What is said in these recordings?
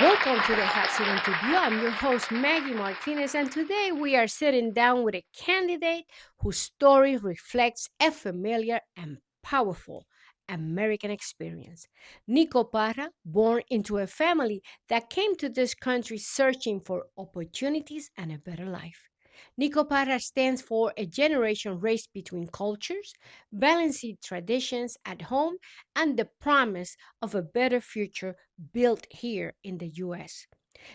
Welcome to the Hot Seat Interview. I'm your host, Maggy Martinez, and today we are sitting down with a candidate whose story reflects a familiar and powerful American experience. Nico Parra, born into a family that came to this country searching for opportunities and a better life. Nico Parra stands for a generation raised between cultures, balancing traditions at home and the promise of a better future built here in the US.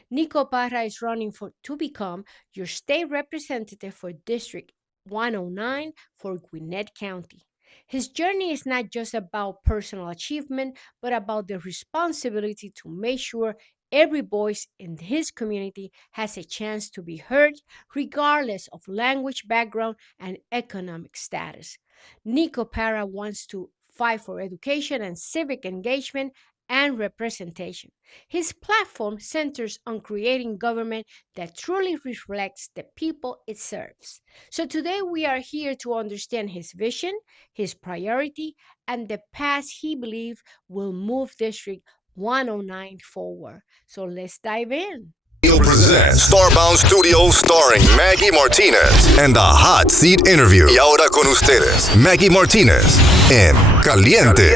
Nico Parra is running to become your state representative for District 109 for Gwinnett County. His journey is not just about personal achievement, but about the responsibility to make sure every voice in his community has a chance to be heard, regardless of language background and economic status. Nico Parra wants to fight for education and civic engagement and representation. His platform centers on creating government that truly reflects the people it serves. So today we are here to understand his vision, his priority, and the path he believes will move District 109 forward. So let's dive in. Presents Starbound Studios starring Maggie Martinez and the Hot Seat Interview. Y ahora con ustedes, Maggie Martinez en Caliente.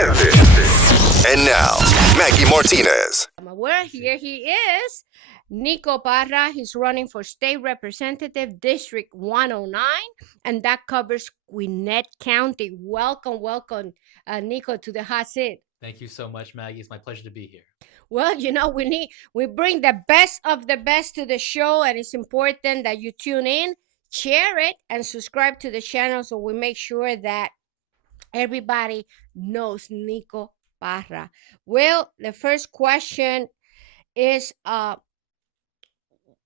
And now, Maggie Martinez. Well, here he is. Nico Parra, he's running for state representative District 109, and that covers Gwinnett County. Welcome, Nico, to the hot seat. Thank you so much, Maggie. It's my pleasure to be here. Well, we bring the best of the best to the show, and it's important that you tune in, share it, and subscribe to the channel so we make sure that everybody knows Nico Parra. Well, the first question is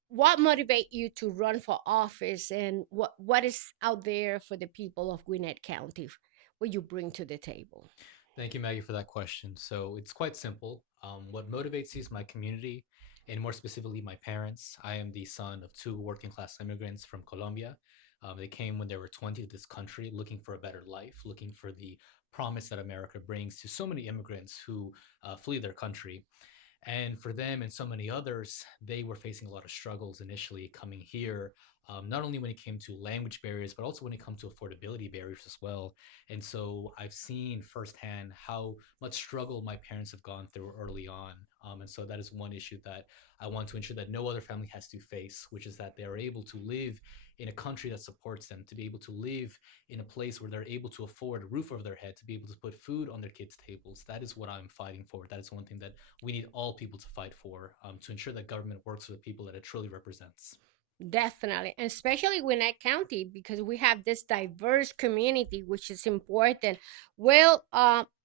what motivate you to run for office, and what is out there for the people of Gwinnett County? What you bring to the table? Thank you, Maggie, for that question. So it's quite simple. What motivates me is my community, and more specifically, my parents. I am the son of two working class immigrants from Colombia. They came when they were 20 to this country looking for a better life, looking for the promise that America brings to so many immigrants who flee their country. And for them and so many others, they were facing a lot of struggles initially coming here, not only when it came to language barriers, but also when it comes to affordability barriers as well. And so I've seen firsthand how much struggle my parents have gone through early on. And so that is one issue that I want to ensure that no other family has to face, which is that they are able to live in a country that supports them, to be able to live in a place where they're able to afford a roof over their head, to be able to put food on their kids' tables. That is what I'm fighting for. That is one thing that we need all people to fight for, to ensure that government works for the people that it truly represents. Definitely, and especially Gwinnett County, because we have this diverse community, which is important. Well,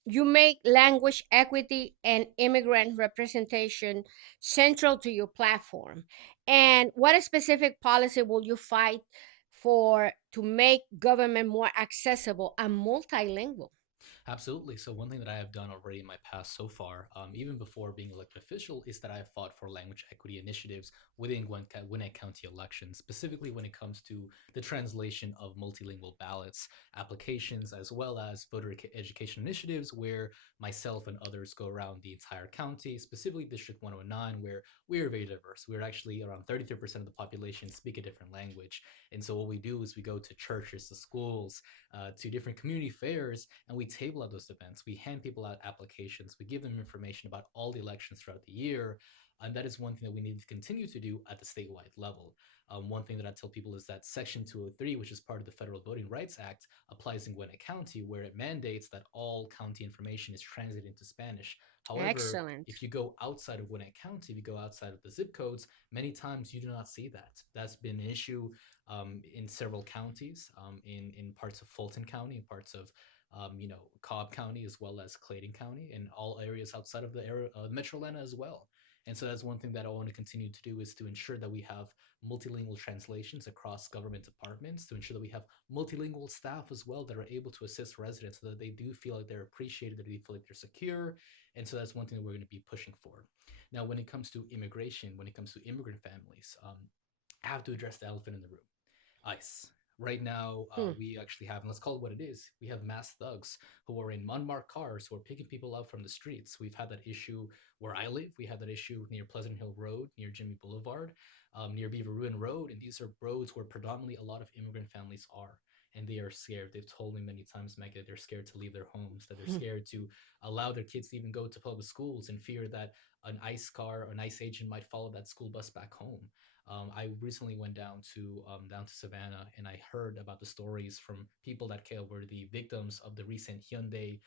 you make language equity and immigrant representation central to your platform. And what specific policy will you fight for to make government more accessible and multilingual? Absolutely. So one thing that I have done already in my past so far, even before being elected official, is that I have fought for language equity initiatives within Gwinnett County elections, specifically when it comes to the translation of multilingual ballots, applications, as well as education initiatives, where myself and others go around the entire county, specifically District 109, where we are very diverse. We're actually around 33% of the population speak a different language. And so what we do is we go to churches, to schools, to different community fairs, and we table at those events. We hand people out applications. We give them information about all the elections throughout the year. And that is one thing that we need to continue to do at the statewide level. One thing that I tell people is that Section 203, which is part of the Federal Voting Rights Act, applies in Gwinnett County, where it mandates that all county information is translated into Spanish. However, Excellent. if you go outside of Gwinnett County, if you go outside of the zip codes, many times you do not see that. That's been an issue in several counties, in parts of Fulton County, in parts of Cobb County, as well as Clayton County, and all areas outside of the area, Metro Atlanta as well. And so that's one thing that I want to continue to do, is to ensure that we have multilingual translations across government departments, to ensure that we have multilingual staff as well that are able to assist residents so that they do feel like they're appreciated, that they feel like they're secure. And so that's one thing that we're going to be pushing for. Now, when it comes to immigration, when it comes to immigrant families, I have to address the elephant in the room: ICE. Right now, Hmm. we actually have, and let's call it what it is, we have mass thugs who are in unmarked cars who are picking people up from the streets. We've had that issue where I live. We had that issue near Pleasant Hill Road, near Jimmy Boulevard, near Beaver Ruin Road. And these are roads where predominantly a lot of immigrant families are. And they are scared. They've told me many times, Meg, that they're scared to leave their homes, that they're scared to allow their kids to even go to public schools in fear that an ICE car or an ICE agent might follow that school bus back home. I recently went down to Savannah, and I heard about the stories from people that were the victims of the recent Hyundai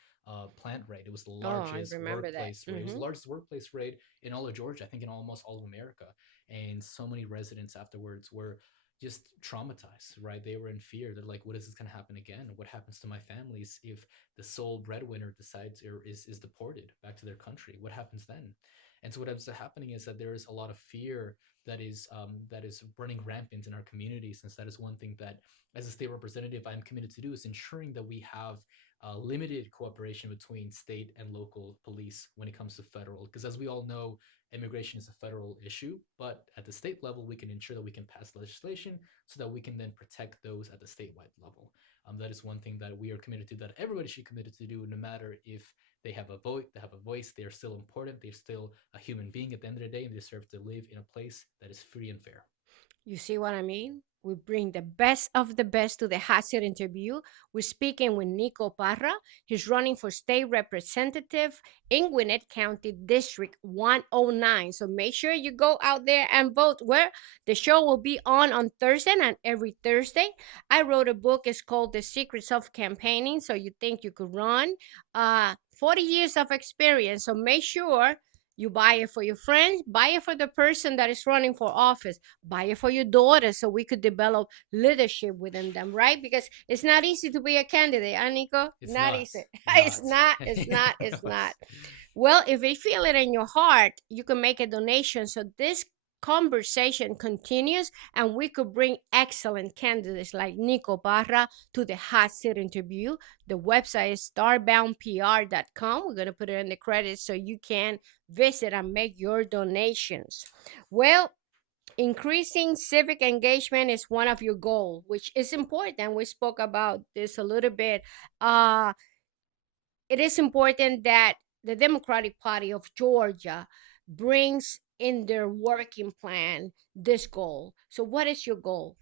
plant raid. It was the Oh, I largest remember that. workplace raid. It was the largest workplace raid in all of Georgia, I think in almost all of America. And so many residents afterwards were just traumatized, right? They were in fear. They're like, what is this going to happen again? What happens to my families if the sole breadwinner decides or is deported back to their country? What happens then? And so what ends up happening is that there is a lot of fear that is running rampant in our community, since that is one thing that, as a state representative, I'm committed to do, is ensuring that we have limited cooperation between state and local police when it comes to federal. Because as we all know, immigration is a federal issue, but at the state level, we can ensure that we can pass legislation so that we can then protect those at the statewide level. That is one thing that we are committed to, that everybody should be committed to do, no matter if they have a vote, they have a voice, they are still important, they're still a human being at the end of the day, and they deserve to live in a place that is free and fair. You see what I mean? We bring the best of the best to the hot seat interview. We're speaking with Nico Parra. He's running for state representative in Gwinnett County District 109. So make sure you go out there and vote. Where the show will be on Thursday and every Thursday. I wrote a book. It's called The Secrets of Campaigning. So you think you could run? 40 years of experience. So make sure you buy it for your friends, buy it for the person that is running for office, buy it for your daughter so we could develop leadership within them, right? Because it's not easy to be a candidate, huh, Nico? It's Not not. easy. Not. It's not, it's not, it's not. Well, if you feel it in your heart, you can make a donation so this conversation continues and we could bring excellent candidates like Nico Barra to the hot seat interview. The website is starboundpr.com. We're going to put it in the credits so you can visit and make your donations. Well, increasing civic engagement is one of your goals, which is important. We spoke about this a little bit. It is important that the Democratic Party of Georgia brings in their working plan this goal. So, what is your goal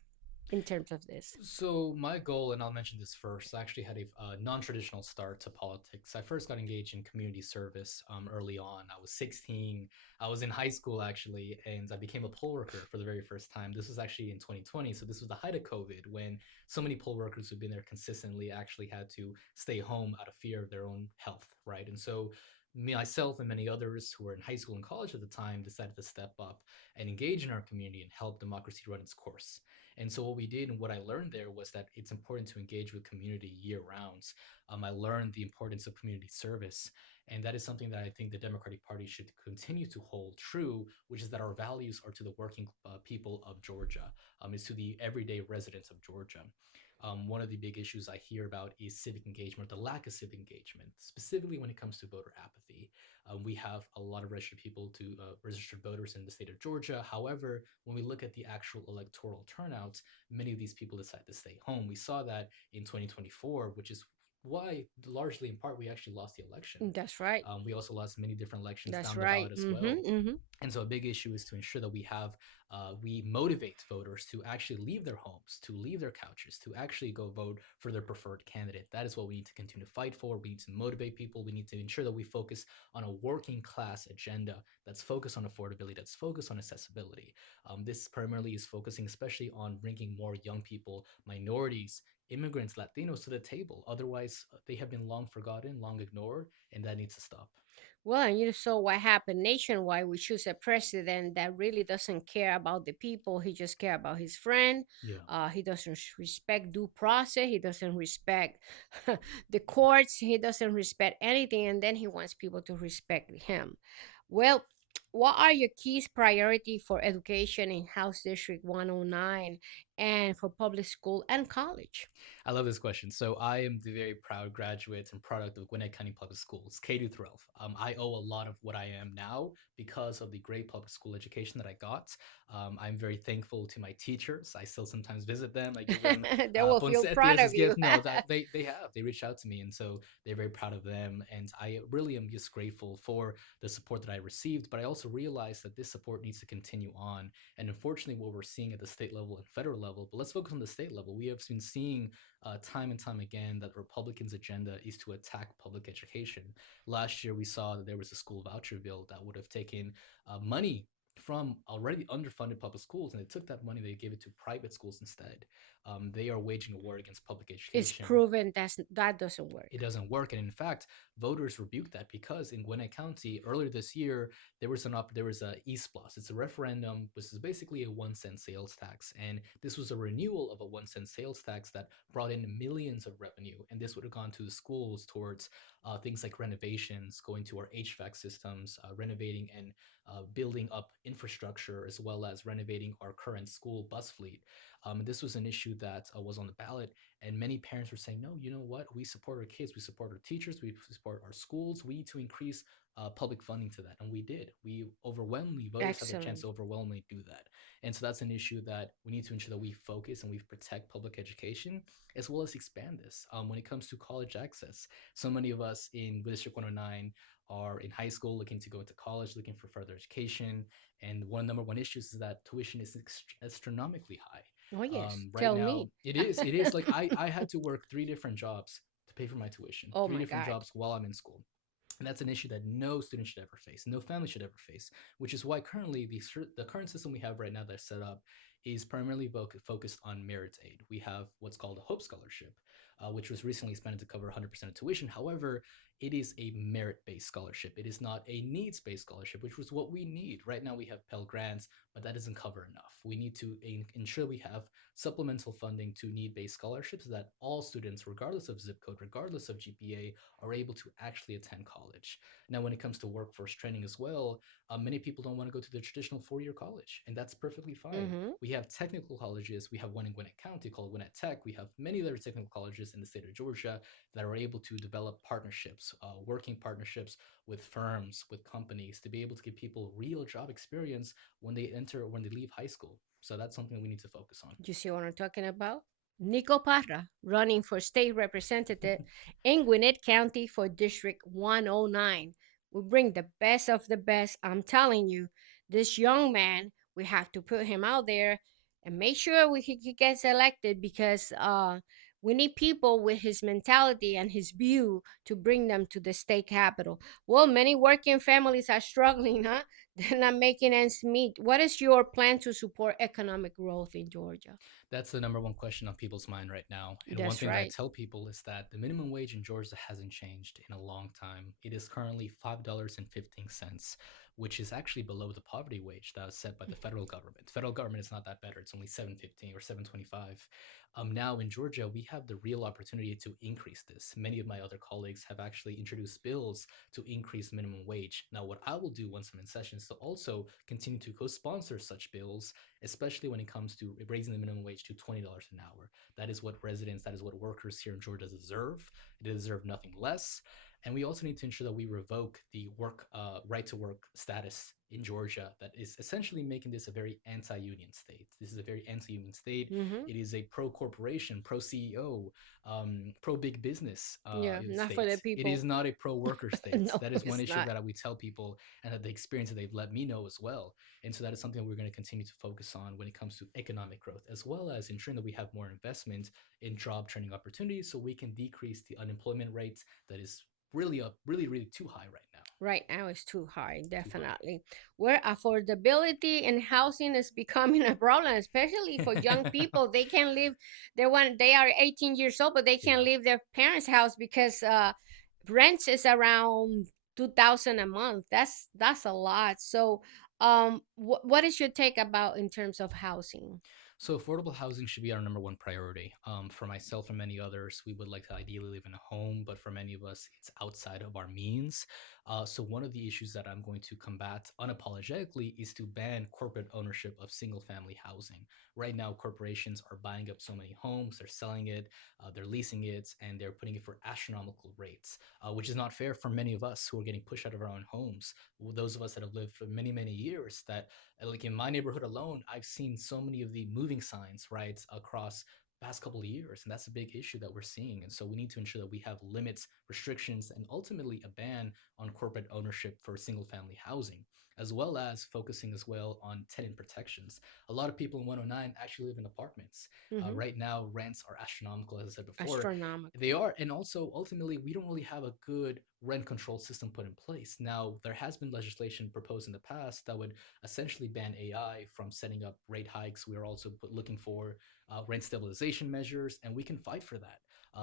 in terms of this? So my goal, and I'll mention this first, I actually had a non-traditional start to politics. I first got engaged in community service early on. I was 16. I was in high school actually, and I became a poll worker for the very first time. This was actually in 2020, so this was the height of COVID, when so many poll workers who've been there consistently actually had to stay home out of fear of their own health, right? And so myself and many others who were in high school and college at the time decided to step up and engage in our community and help democracy run its course. And so what we did and what I learned there was that it's important to engage with community year round. I learned the importance of community service. And that is something that I think the Democratic Party should continue to hold true, which is that our values are to the working people of Georgia, is to the everyday residents of Georgia. One of the big issues I hear about is civic engagement, the lack of civic engagement, specifically when it comes to voter apathy. We have a lot of registered people to registered voters in the state of Georgia. However, when we look at the actual electoral turnout, many of these people decide to stay home. We saw that in 2024, which is why, largely in part, we actually lost the election. That's right. We also lost many different elections That's down the right. ballot as well. Mm-hmm, mm-hmm. And so a big issue is to ensure that we motivate voters to actually leave their homes, to leave their couches, to actually go vote for their preferred candidate. That is what we need to continue to fight for. We need to motivate people. We need to ensure that we focus on a working class agenda that's focused on affordability, that's focused on accessibility. This primarily is focusing especially on bringing more young people, minorities, immigrants, Latinos to the table. Otherwise, they have been long forgotten, long ignored, and that needs to stop. Well, and you saw what happened nationwide. We choose a president that really doesn't care about the people. He just care about his friend. Yeah. He doesn't respect due process. He doesn't respect the courts. He doesn't respect anything. And then he wants people to respect him. Well, what are your keys priority for education in House District 109? and for public school and college? I love this question. So I am the very proud graduate and product of Gwinnett County Public Schools, K to 12. I owe a lot of what I am now because of the great public school education that I got. I'm very thankful to my teachers. I still sometimes visit them. I give them They will feel proud poinsettias of you. gift. No, that they reached out to me, and so they're very proud of them. And I really am just grateful for the support that I received. But I also realized that this support needs to continue on. And unfortunately, what we're seeing at the state level and federal level, but let's focus on the state level. We have been seeing time and time again that the Republicans' agenda is to attack public education. Last year, we saw that there was a school voucher bill that would have taken money from already underfunded public schools, and they took that money, they gave it to private schools instead. They are waging a war against public It's education. proven that doesn't It work. doesn't work. And in fact, voters rebuked that because in Gwinnett County earlier this year, there was a East Plus. It's a referendum, which is basically a 1 cent sales tax. And this was a renewal of a 1 cent sales tax that brought in millions of revenue. And this would have gone to the schools towards things like renovations, going to our HVAC systems, renovating and building up infrastructure, as well as renovating our current school bus fleet. This was an issue that was on the ballot, and many parents were saying, no, you know what? We support our kids, we support our teachers, we support our schools. We need to increase public funding to that. And we did. We overwhelmingly, voters had the chance Excellent. to overwhelmingly do that. And so that's an issue that we need to ensure that we focus and we protect public education, as well as expand this. When it comes to college access, so many of us in District 109 are in high school looking to go into college, looking for further education. And one number one issues is that tuition is astronomically high. Oh yes, Right tell now me. it is like I had to work three different jobs to pay for my tuition, Oh three my different God. jobs while I'm in school. And that's an issue that no student should ever face, no family should ever face, which is why currently the current system we have right now that's set up is primarily focused on merit aid. We have what's called a Hope Scholarship, which was recently expanded to cover 100% of tuition. However, it is a merit-based scholarship. It is not a needs-based scholarship, which was what we need. Right now we have Pell Grants, but that doesn't cover enough. We need to ensure we have supplemental funding to need-based scholarships so that all students, regardless of zip code, regardless of GPA, are able to actually attend college. Now, when it comes to workforce training as well, many people don't want to go to the traditional four-year college, and that's perfectly fine. Mm-hmm. We have technical colleges. We have one in Gwinnett County called Gwinnett Tech. We have many other technical colleges in the state of Georgia that are able to develop partnerships, working partnerships with firms, with companies, to be able to give people real job experience when they leave high school. So that's something we need to focus on. You see what I'm talking about? Nico Parra, running for state representative in Gwinnett County for District 109. We bring the best of the best. I'm telling you, this young man, we have to put him out there and make sure he gets elected because we need people with his mentality and his view to bring them to the state capitol. Well, many working families are struggling, huh? They're not making ends meet. What is your plan to support economic growth in Georgia? That's the number one question on people's mind right now. And one That's thing that I right. tell people is that the minimum wage in Georgia hasn't changed in a long time. It is currently $5.15, which is actually below the poverty wage that was set by the federal government. The federal government is not that better. It's only 7.15 or 7.25. Now in Georgia, we have the real opportunity to increase this. Many of my other colleagues have actually introduced bills to increase minimum wage. Now, what I will do once I'm in session is to also continue to co-sponsor such bills, especially when it comes to raising the minimum wage to $20 an hour. That is what residents, that is what workers here in Georgia deserve. They deserve nothing less. And we also need to ensure that we revoke the right to work status in Georgia that is essentially making this a very anti-union state. This is a very anti-union state. Mm-hmm. It is a pro-corporation, pro-CEO, pro-big business Yeah, not for state. the It is people. not a pro-worker state. No, That is one it's issue not. that we tell people, and that the experience that they've let me know as well. And so that is something we're going to continue to focus on when it comes to economic growth, as well as ensuring that we have more investment in job training opportunities so we can decrease the unemployment rate that is really up, really too high right now. Right now it's too high, Too high. definitely. Where affordability in housing is becoming a problem, especially for young people. They can live they are 18 years old, but they can't Yeah. leave their parents' house because rent is around 2,000 a month. That's a lot. So what is your take about in terms of housing? So affordable housing should be our number one priority. For myself and many others, we would like to ideally live in a home, but for many of us, it's outside of our means. So one of the issues that I'm going to combat unapologetically is to ban corporate ownership of single family housing. Right now, corporations are buying up so many homes, they're selling it, they're leasing it, and they're putting it for astronomical rates, which is not fair for many of us who are getting pushed out of our own homes. Those of us that have lived for many, many years, that like in my neighborhood alone, I've seen so many of the moving signs, right, across past couple of years, and that's a big issue that we're seeing. And so we need to ensure that we have limits, restrictions, and ultimately a ban on corporate ownership for single family housing, as well as focusing as well on tenant protections. A lot of people in 109 actually live in apartments. Hmm. Right now, rents are astronomical, as I said before. They Astronomical. are, and also ultimately, we don't really have a good rent control system put in place. Now, there has been legislation proposed in the past that would essentially ban AI from setting up rate hikes. We are also looking for rent stabilization measures, and we can fight for that.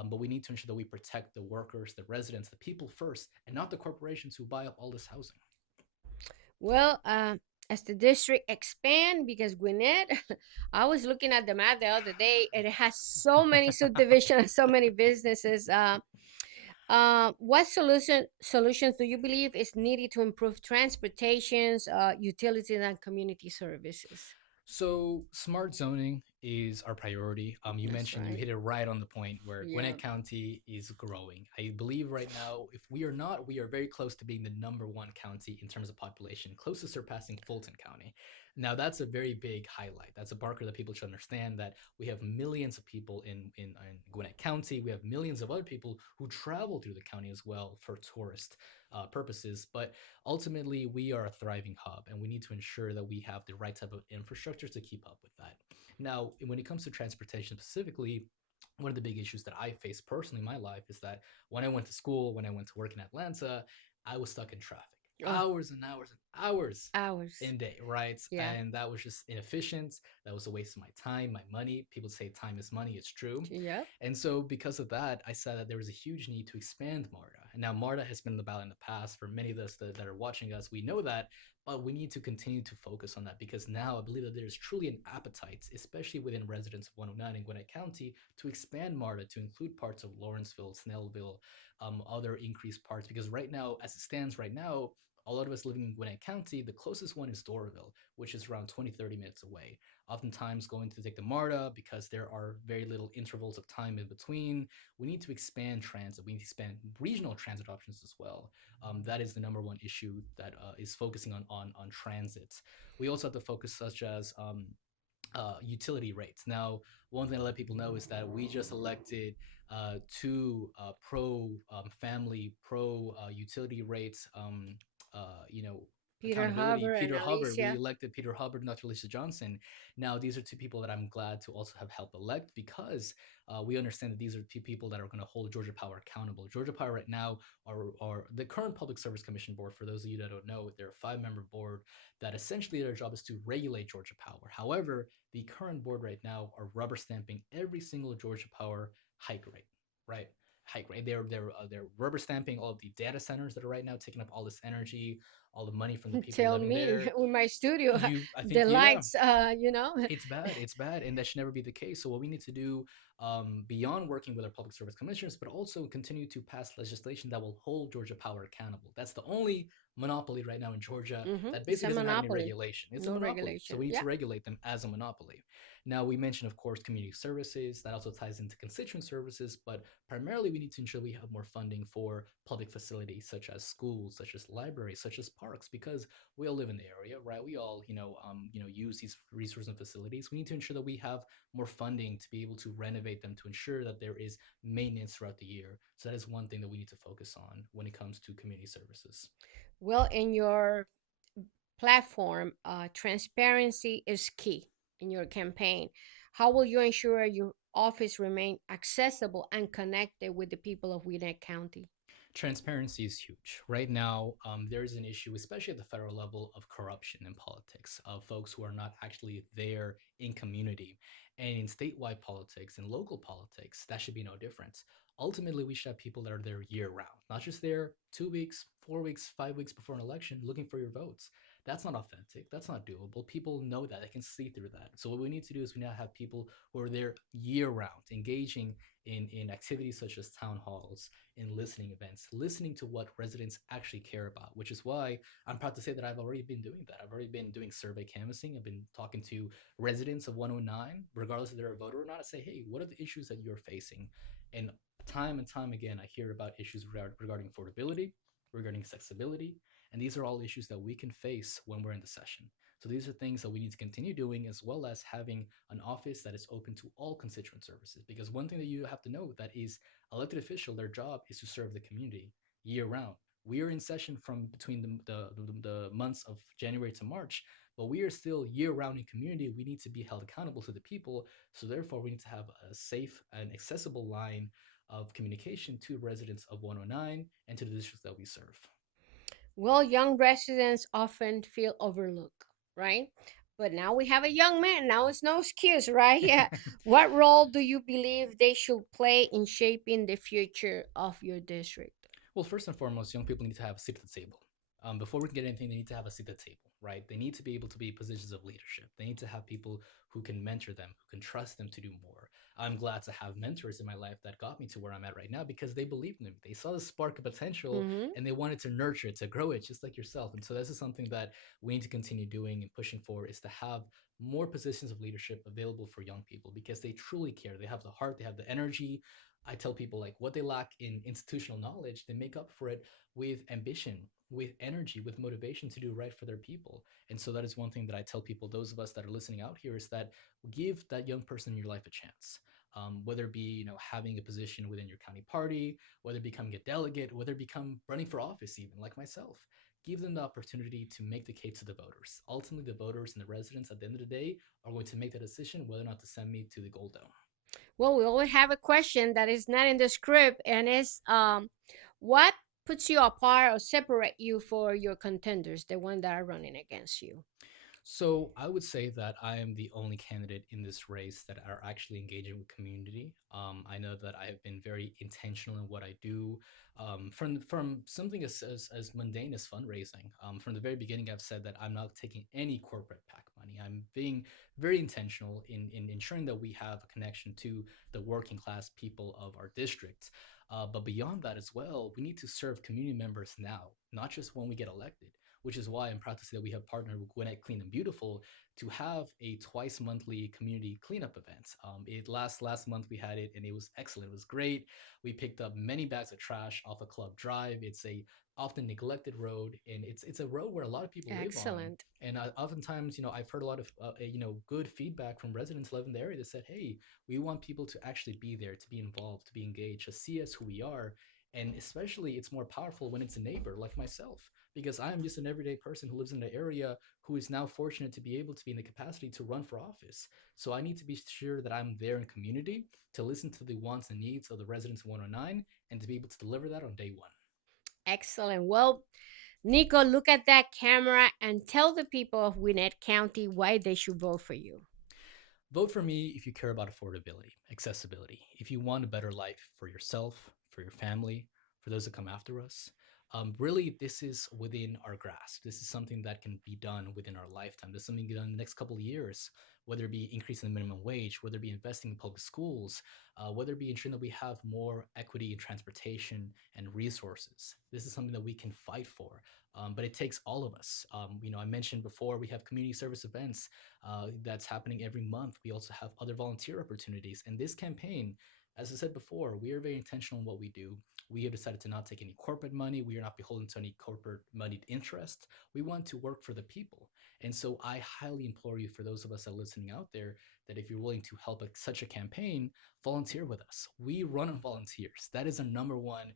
But we need to ensure that we protect the workers, the residents, the people first, and not the corporations who buy up all this housing. Well, as the district expand, because Gwinnett, I was looking at the map the other day, and it has so many subdivisions and so many businesses. What solutions do you believe is needed to improve transportations, utilities, and community services? So smart zoning is our priority. You That's mentioned, you right. hit it right on the point where Yeah. Gwinnett County is growing. I believe right now, if we are not, we are very close to being the number one county in terms of population, close to surpassing Fulton County. Now that's a very big highlight. That's a marker that people should understand, that we have millions of people in Gwinnett County. We have millions of other people who travel through the county as well for tourist purposes. But ultimately, we are a thriving hub, and we need to ensure that we have the right type of infrastructure to keep up with that. Now, when it comes to transportation specifically, one of the big issues that I face personally in my life is that when I went to school, when I went to work in Atlanta, I was stuck in traffic, Oh, hours and hours and hours hours. in day, right? Yeah. And that was just inefficient. That was a waste of my time, my money. People say time is money. It's true. Yep. And so, because of that, I said that there was a huge need to expand MARTA. And now, MARTA has been in the battle in the past. For many of us that are watching us, we know that, but we need to continue to focus on that, because now I believe that there is truly an appetite, especially within residents of 109 in Gwinnett County, to expand MARTA to include parts of Lawrenceville, Snellville, other increased parts. Because right now, as it stands right now, a lot of us living in Gwinnett County, the closest one is Doraville, which is around 20, 30 minutes away. Oftentimes going to take the MARTA, because there are very little intervals of time in between. We need to expand transit. We need to expand regional transit options as well. That is the number one issue that is focusing on transit. We also have to focus, such as utility rates. Now, one thing to let people know is that we just elected two pro family, pro utility rates. You know, Peter accountability. Hubbard and Peter Hubbard. We Alicia. elected Peter Hubbard and Dr. Lisa Johnson. Now, these are two people that I'm glad to also have helped elect, because we understand that these are two people that are going to hold Georgia Power accountable. Georgia Power right now are the current Public Service Commission board. For those of you that don't know, they're a five-member board that essentially their job is to regulate Georgia Power. However, the current board right now are rubber stamping every single Georgia Power hike rate, right? Hike rate. They're rubber stamping all of the data centers that are right now taking up all this energy, all the money from the people Tell living me, there. with my studio, I think, the yeah, lights, it's bad, and that should never be the case. So what we need to do, beyond working with our public service commissioners, but also continue to pass legislation that will hold Georgia Power accountable. That's the only monopoly right now in Georgia that it's basically a doesn't have any monopoly. regulation. It's a No monopoly, so regulation. we need Yeah. to regulate them as a monopoly. Now, we mentioned, of course, community services. That also ties into constituent services, but primarily we need to ensure we have more funding for public facilities, such as schools, such as libraries, such as parks, because we all live in the area, right? We all, use these resources and facilities. We need to ensure that we have more funding to be able to renovate them, to ensure that there is maintenance throughout the year. So that is one thing that we need to focus on when it comes to community services. Well, in your platform, transparency is key in your campaign. How will you ensure your office remain accessible and connected with the people of Gwinnett County? Transparency is huge. Right now, there is an issue, especially at the federal level, of corruption in politics, of folks who are not actually there in community. And in statewide politics and local politics, that should be no different. Ultimately, we should have people that are there year round, not just there 2 weeks, 4 weeks, 5 weeks before an election looking for your votes. That's not authentic. That's not doable. People know that. They can see through that. So what we need to do is we now have people who are there year round, engaging in activities such as town halls, in listening events, listening to what residents actually care about, which is why I'm proud to say that I've already been doing that. I've already been doing survey canvassing. I've been talking to residents of 109, regardless if they're a voter or not, to say, hey, what are the issues that you're facing? And time again, I hear about issues regarding affordability, regarding accessibility, and these are all issues that we can face when we're in the session. So these are things that we need to continue doing, as well as having an office that is open to all constituent services. Because one thing that you have to know that is elected official, their job is to serve the community year round. We are in session from between the months of January to March, but we are still year round in community. We need to be held accountable to the people. So therefore, we need to have a safe and accessible line of communication to residents of 109 and to the districts that we serve. Well, young residents often feel overlooked, right? But now we have a young man. Now it's no excuse, right? Yeah. What role do you believe they should play in shaping the future of your district? Well, first and foremost, young people need to have a seat at the table. Before we can get anything, they need to have a seat at the table, right? They need to be able to be positions of leadership. They need to have people who can mentor them, who can trust them to do more. I'm glad to have mentors in my life that got me to where I'm at right now because they believed in me. They saw the spark of potential Hmm. and they wanted to nurture it, to grow it, just like yourself. And so this is something that we need to continue doing and pushing for, is to have more positions of leadership available for young people because they truly care. They have the heart, they have the energy. I tell people like what they lack in institutional knowledge, they make up for it with ambition, with energy, with motivation to do right for their people. And so that is one thing that I tell people, those of us that are listening out here, is that give that young person in your life a chance. Whether it be having a position within your county party, whether becoming a delegate, whether become running for office, even like myself, give them the opportunity to make the case to the voters. Ultimately, the voters and the residents at the end of the day are going to make the decision whether or not to send me to the gold dome. Well, we always have a question that is not in the script, and it's what puts you apart or separate you for your contenders, the one that are running against you? So I would say that I am the only candidate in this race that are actually engaging with community. I know that I have been very intentional in what I do. From something as mundane as fundraising. From the very beginning, I've said that I'm not taking any corporate PAC money. I'm being very intentional in ensuring that we have a connection to the working class people of our district. But beyond that as well, we need to serve community members now, not just when we get elected, which is why I'm proud to say that we have partnered with Gwinnett Clean and Beautiful to have a twice monthly community cleanup event. It last month we had it and it was excellent. It was great. We picked up many bags of trash off a club drive. It's a often neglected road, and it's a road where a lot of people live on. Excellent. And oftentimes, I've heard a lot of good feedback from residents living in the area that said, "Hey, we want people to actually be there, to be involved, to be engaged, to see us who we are." And especially, it's more powerful when it's a neighbor like myself, because I am just an everyday person who lives in the area who is now fortunate to be able to be in the capacity to run for office. So I need to be sure that I'm there in community to listen to the wants and needs of the residents of 109 and to be able to deliver that on day one. Excellent. Well, Nico, look at that camera and tell the people of Gwinnett County why they should vote for you. Vote for me if you care about affordability, accessibility, if you want a better life for yourself, for your family, for those that come after us. Really, this is within our grasp. This is something that can be done within our lifetime. This is something done in the next couple of years, whether it be increasing the minimum wage, whether it be investing in public schools, whether it be ensuring that we have more equity in transportation and resources. This is something that we can fight for. But it takes all of us. I mentioned before we have community service events that's happening every month. We also have other volunteer opportunities. And this campaign, as I said before, we are very intentional in what we do. We have decided to not take any corporate money. We are not beholden to any corporate moneyed interest. We want to work for the people. And so I highly implore you, for those of us that are listening out there, that if you're willing to help such a campaign, volunteer with us. We run on volunteers. That is our number one.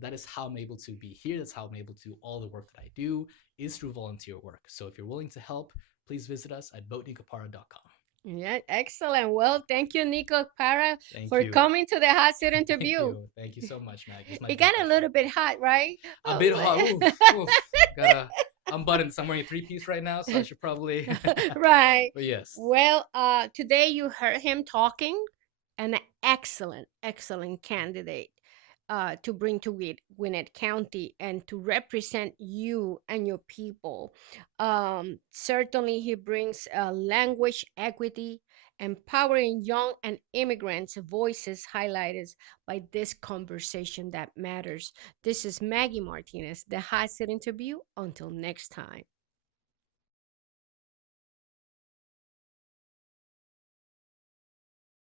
That is how I'm able to be here. That's how I'm able to do all the work that I do, is through volunteer work. So if you're willing to help, please visit us at votenicoparra.com. Yeah, excellent. Well, thank you, Nico Parra, Thank for you. coming to the hot seat Thank interview. you. Thank you so much, Maggie. It's my It great got a pleasure. little bit hot, right? A bit hot. Oof, oof. Gotta unbutton. I'm wearing a three-piece right now, so I should probably. Right. But yes. Well, today you heard him talking, an excellent, excellent candidate. to bring to Gwinnett County and to represent you and your people. Certainly, he brings language equity, empowering young and immigrants' voices highlighted by this conversation that matters. This is Maggie Martinez, the Hot Seat Interview. Until next time.